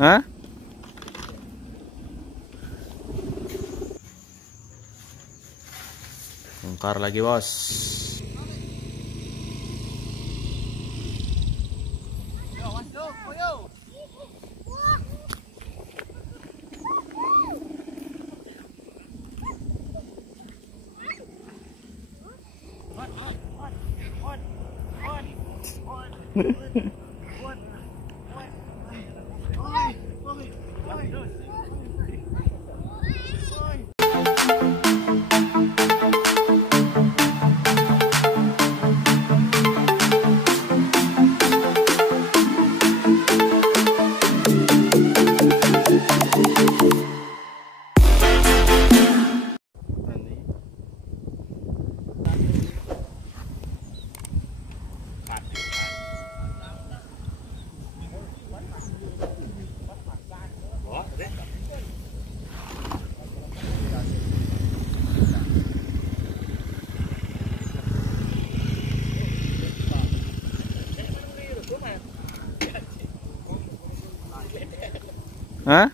Hah? Bongkar lagi, bos. Hah?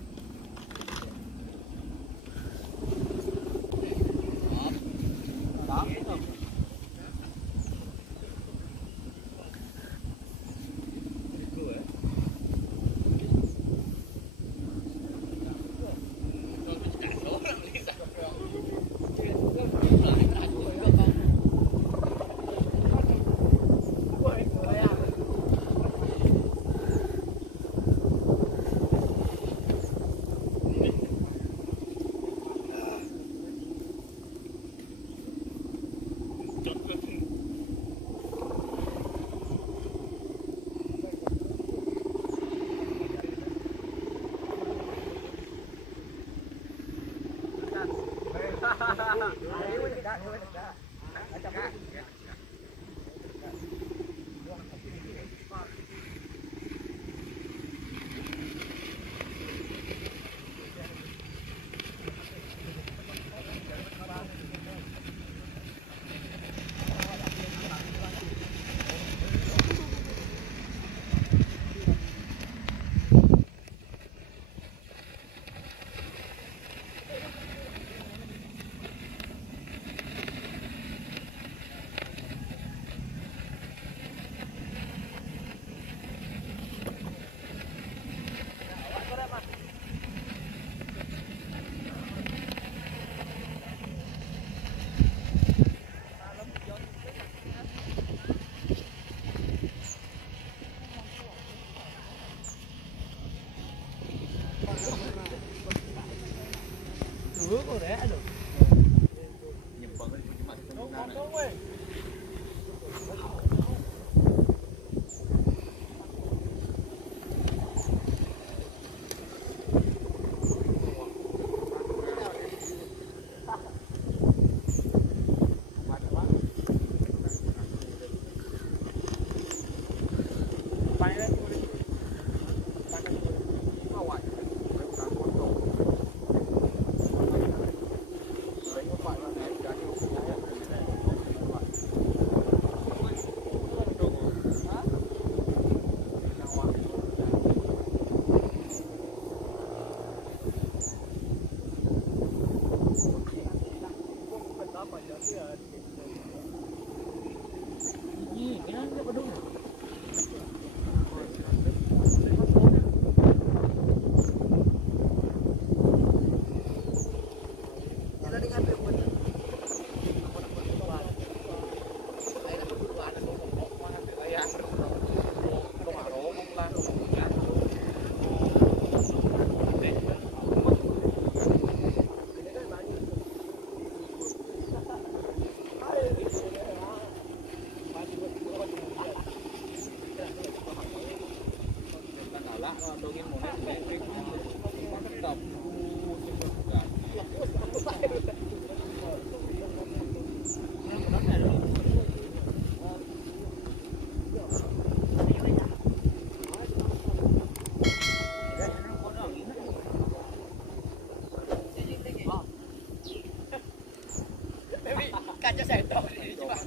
Kaca sendok ini coba.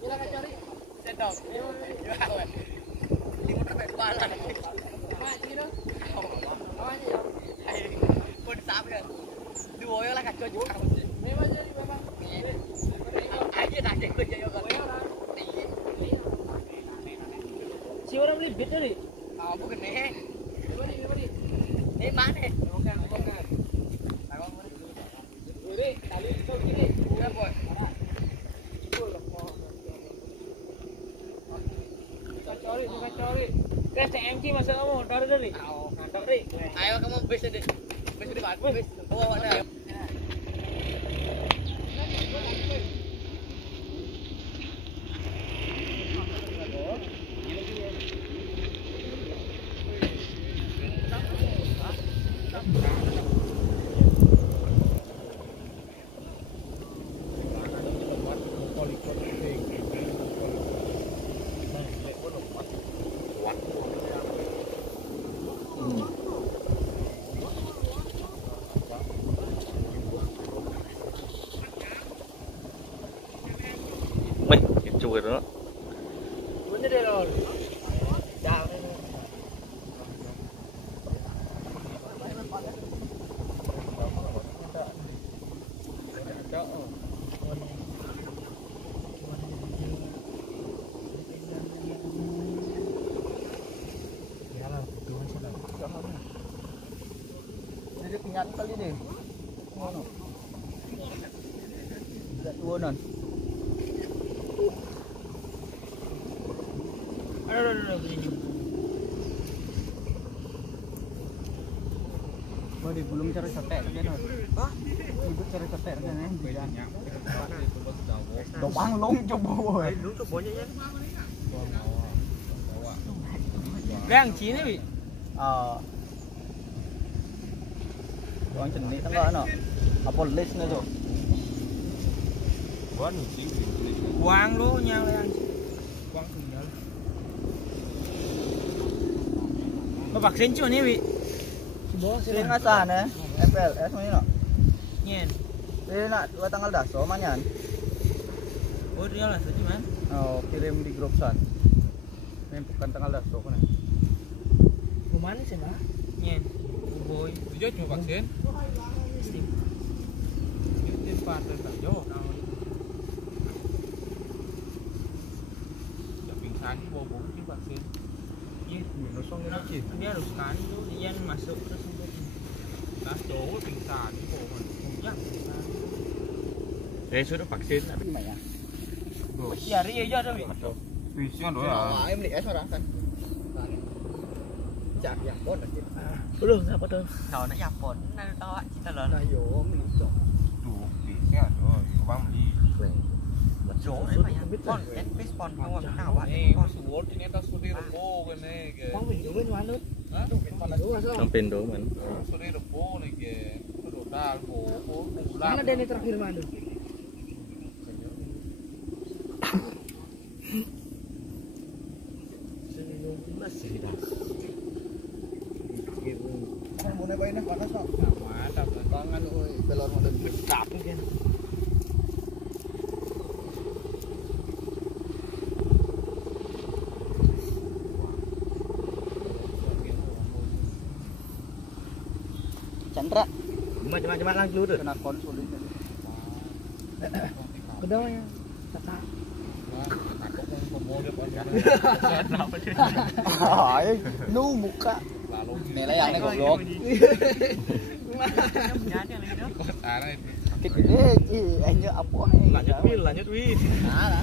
Bila kacori sendok. Di motor kayak kepala. Mati dong. Mati dong. Pun sampai. Dua ya lah kacau juga. Memang jadi memang. Aja tak cek kerja juga. Si orang beli bit tadi. Ah bukan nih. Ini mana? Bukan. Ini tali itu gini. Bukan boy. Cari. Kan CMG masa kamu taruh dari. Taruh. Ayo kamu bis deh. Bis di mana? Bis. Oh, ada. Mình chui rồi đó. Muốn đi đây rồi. Chào. Jadi tinggal kali ni. Mana? Tak tua non. Ada begini. Boleh belum cara sotek kan? Hah? Ibu cara sotek kan eh? Bidanya. Dobang long coba boy. Lu coba nya. Đang chín đấy bị. Doang jenis tengah no. Apa list ni tu? Quang lu nhau đây anh. Quang cùng nhau. Mà bạc sen chưa nih bị. Sen asan eh. FLS mana no? Nyen. Ini nak dua tanggal daso manyan. Oh dia lah tadi man. Oh kirim di grup san. Ini bukan tanggal daso kan? Mana sih mah? Nyen. Boy. Dia cuma vaksin. Ini pantai tak jauh. Dah pingsan bawa bau di vaksin. Ini nosong ni macam. Dia harus kan tu dia masuk ke sini. Dah jauh pingsan ni bawa puncak. Sudah vaksin tapi mana? Cari aja dah bi. Visian doa. Em beli es orang kan. Chặt giặc bốt là chết. Được sao bắt đầu? Nó giặc bốt nó to chỉ là nó dỗ mình dỗ. Đủ visian rồi, băng đi. Dỗ đấy mà biết con em biết con không làm nào vậy? Con số 4 thì ta số đi được bố cái này kìa. Con mình dỗ bên ngoài nữa. Hả? Con là dỗ là sao? Trong pin đối mình. Số đi được bố này kìa. Nó đổ ra bố đủ la. Mana dia ni terakhir mana? Masih dah. Kan mau naik nak panas tak? Mantap. Tangan oi, pelor mau dan besar kan. Chandra. Cuma lang dulu tu. Kena konsul ni. Kedua ya. Tata. Hỏi nu muka. Này lấy ăn đây còn luôn. Cái đấy chứ anh nhớ ốc này. Là nhất vi. Hả đó.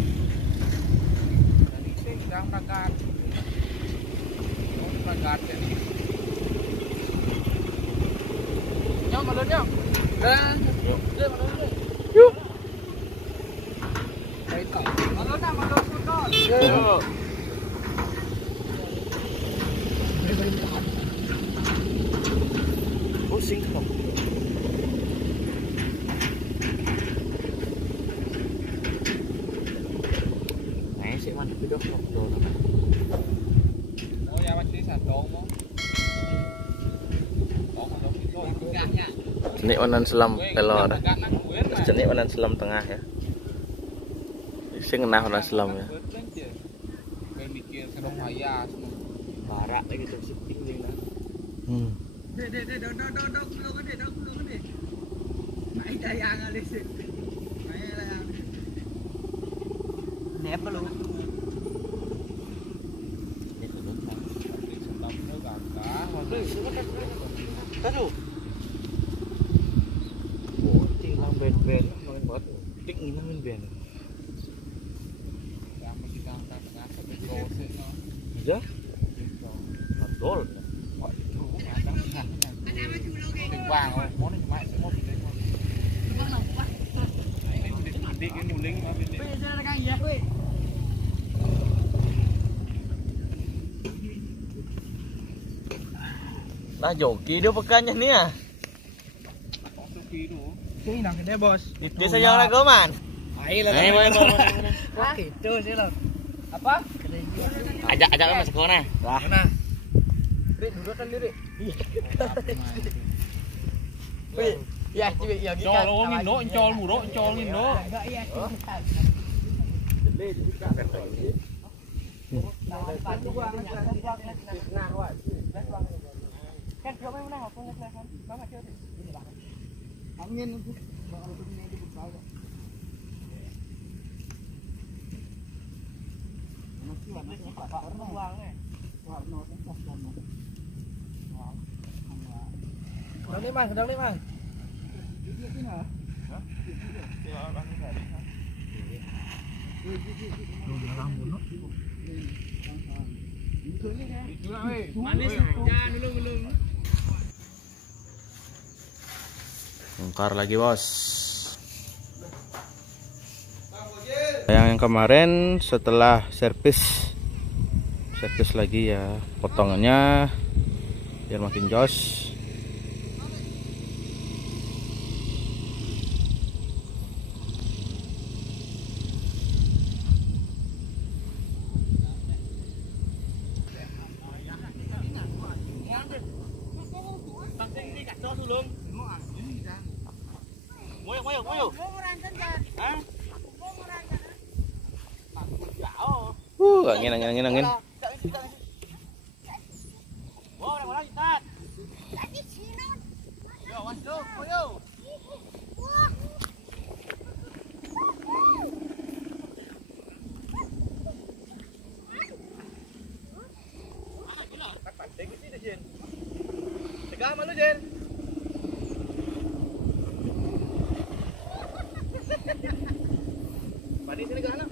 Đang berangkat. Berangkat jadi. Nhau mà lớn nhau. Lên. Lên mà lớn lên. Yuk. Đấy cỏ. Mà lớn nào mà lớn con con. Sinh không? Nãy sẽ ăn cái đốt không đồ nào. Mau ya macam sản đón không? Đón mà đón cái đón gạt nha. Jenis warna selam pelor dah. Jenis warna selam tengah ya. Saya kenal warna selam ya. Kayak mikir ke dong maya semua. Barak lagi tu shifting ni lah. Dek, dah keluar kan dek. Main dayang alis. Main dayang. Ni apa lu? Ni tu lu. Sebab tu gagah. Tahu. Oh, tilang ben-ben, main buat. Tik ni main ben. Yang kita angkat tengah sampai dosen. Ya? Betul. Vàng rồi, món này mãi sẽ món gì đấy không? Đi cái nhiều lính mà bên đây. Bây giờ là cái gì vậy? Lah joki dia pekannya ni ah. Ini nak dia bos. Dia sayang lah kau man. Ayolah. Wah gitu sih lo. Apa? Ajak masuk kau nah. Lah. Mana? Rik duduk kan Rik. Wih, ya cuy, ya kita. Cho nó nổ, cho mù nổ, cho nó nổ. Sedang ni mang. Bongkar lagi bos. Yang kemarin setelah servis lagi ya potongannya biar makin jos. Angin. Tegang malu Jen. Padi sini ke sana.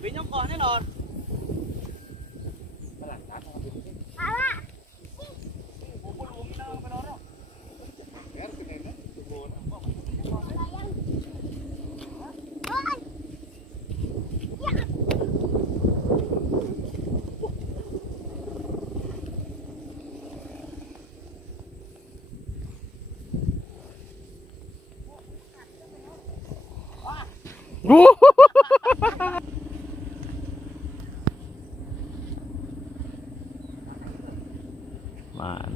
Binyong con thế rồi. Man.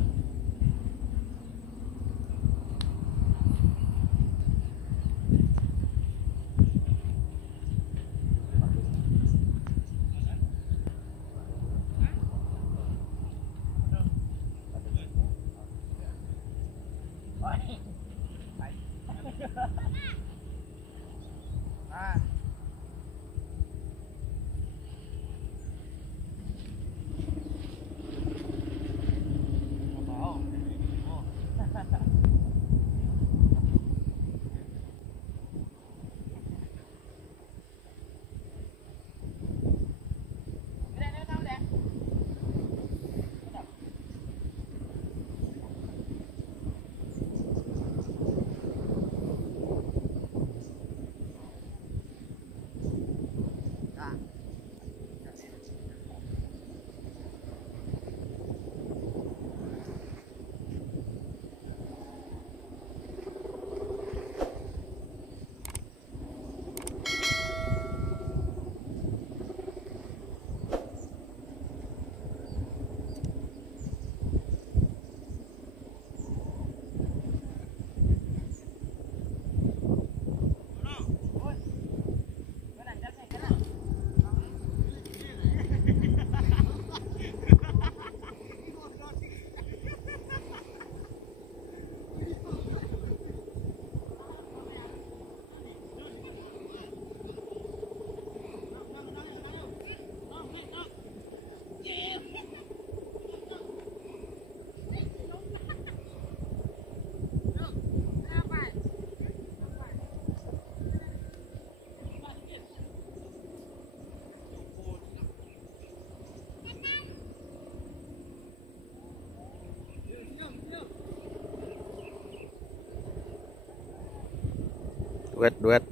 Duet.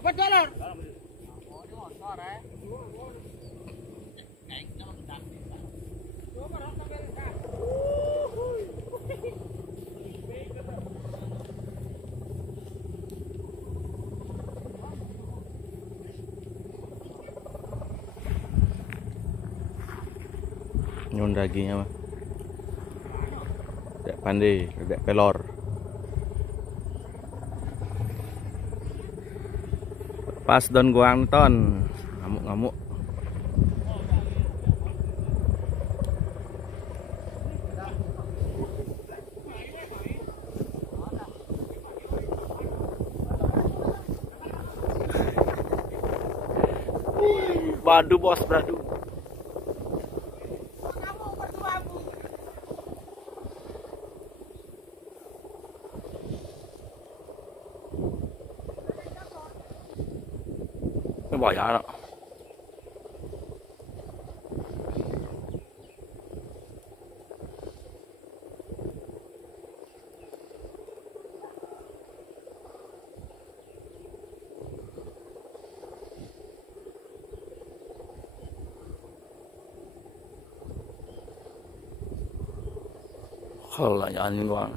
Apa jalan? Nyun dagingnya mah. Dek pandai, dek pelor. Pas don guang ton, ngamuk-ngamuk. Badu bos, badu. Nó bỏ giá đó. Kalau lah jangan doang.